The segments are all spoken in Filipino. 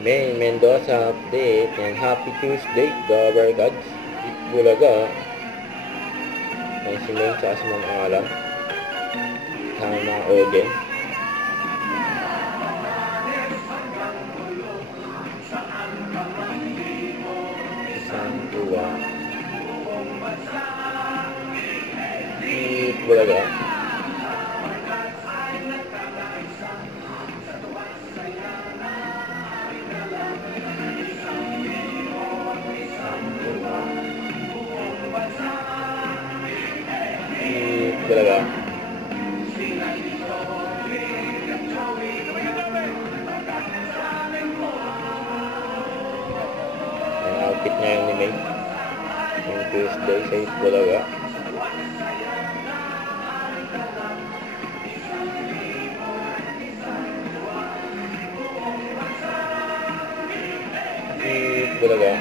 May Mendoza update and happy Tuesday, the Barricades. Bulaga. Ay si May sa si Ma'am Alam. Tama mga Ogen. Isang tuwa. Bulaga. Talaga. Ang outfit ngayon ni May. Yung Tuesday sa Bulaga. Bulaga.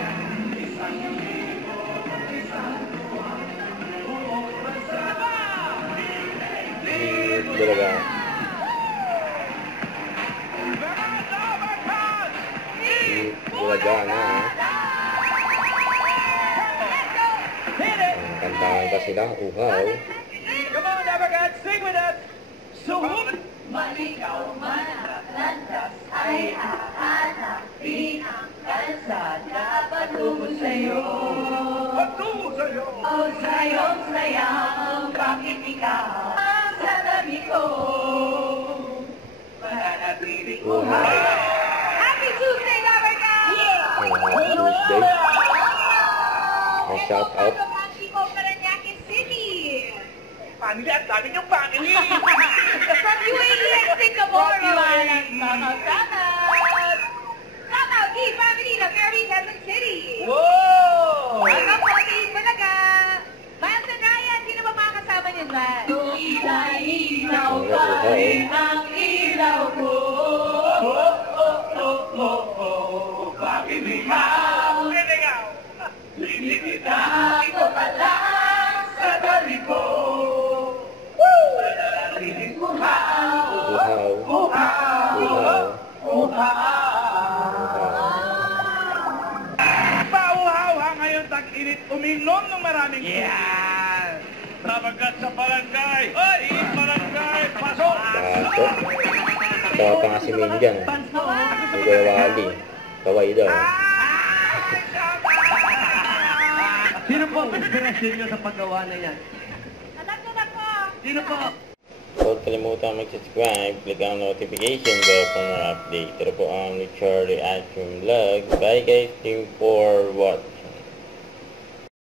Bulaga. Bulaga na. Kantahan pa sila. Uhaw. Come on, Abagat, sing with us. Suhut. Maligaw man ang landas ay hahanapin ang kalsada patungo sa'yo. Patungo sa'yo. O sayong sayang, bakit ikaw sa tabi ko? Mananatili ko. Happy Tuesday, Abagat! Tuesday. Shout out. Chico, Paranaque City. Family, ang dami niyong family. From UAE and Singapore, Salamat! Shoutout kay family na very Quezon City. Wow! Mga Poti, Bulaga. Miles and Ryan, sino ba mga kasama niyo dyan? Ilaw pa rin ang ilaw ko. Bakit ikaw? Ikaw. Kita ko pa lang sa tabi ko. Mananatiling uhaw. Uhaw. Pauhaw ha ngayon tag-init. Uminom ng maraming Yeah! Sabagat sa barangay. Oy! Barangay! Pasok! Pasok. Tawa pa nga si May dyan. Yung Kuya Wally. Kaway daw. Sino po ang inspirasyon nyo sa paggawa na yan? Alam ko na po. Sino po? Huwag kalimutan mag-subscribe, click ang notification bell for more update. Ito po ang Charlie Action Vlog. Bye guys, team for what?